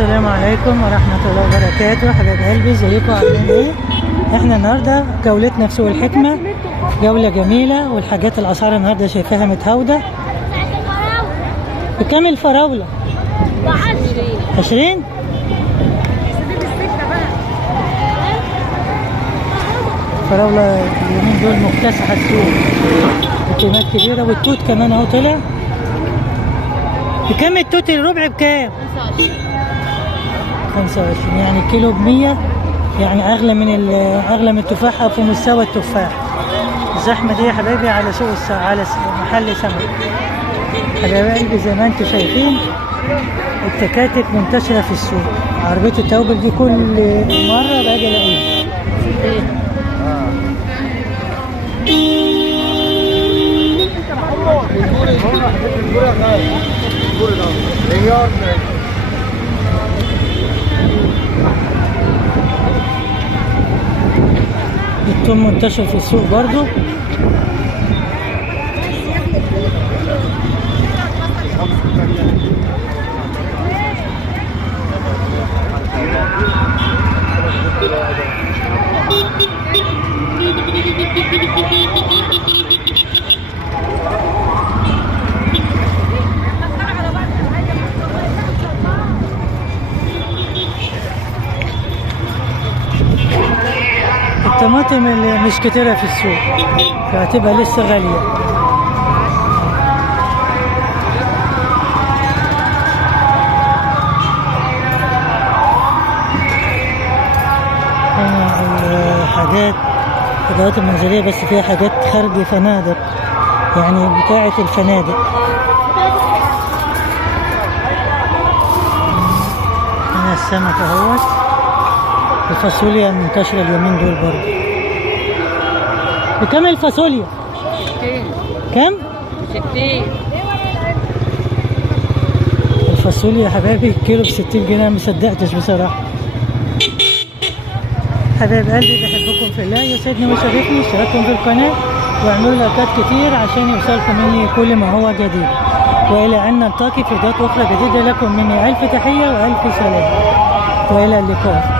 السلام عليكم ورحمة الله وبركاته. حبايب قلبي، ازيكم عاملين ايه؟ احنا النهارده جولتنا في سوق الحكمة، جولة جميلة، والحاجات الأسعار النهارده شايفاها متهاودة. بكام الفراولة؟ 20. الفراولة اليومين دول مكتسحة السوق بقيمات كبيرة، والتوت كمان اهو طلع. بكام التوت الربع؟ بكام؟ 25. يعني الكيلو ب100، يعني اغلى من التفاح، او في مستوى التفاح. الزحمه دي يا حبايبي على سوق على محل سمك. حبايب قلبي، زي ما انتم شايفين التكاتك منتشره في السوق. عربيه التوابل دي كل مره باجي الاقيها. الثوم منتشر في السوق برضو. الطماطم اللي مش كتيرة في السوق، فهتبقى لسه غالية. هنا الحاجات الأدوات المنزلية، بس فيها حاجات خارج فنادق، يعني بتاعة الفنادق. هنا السمك اهوت. الفاصوليا منتشرة اليومين دول برضه. بكام الفاصوليا؟ 60. كام؟ 60. الفاصوليا يا حبايبي كيلو ب60 جنيه، مصدقتش بصراحة. حبايب قلبي، بحبكم في الله، يسعدني ويشرفني. اشتراككم في القناة واعملوا لايكات كتير عشان يوصلكم مني كل ما هو جديد. وإلى أن نلتقي في فيديوهات أخرى جديدة، لكم مني ألف تحية وألف سلام، وإلى اللقاء.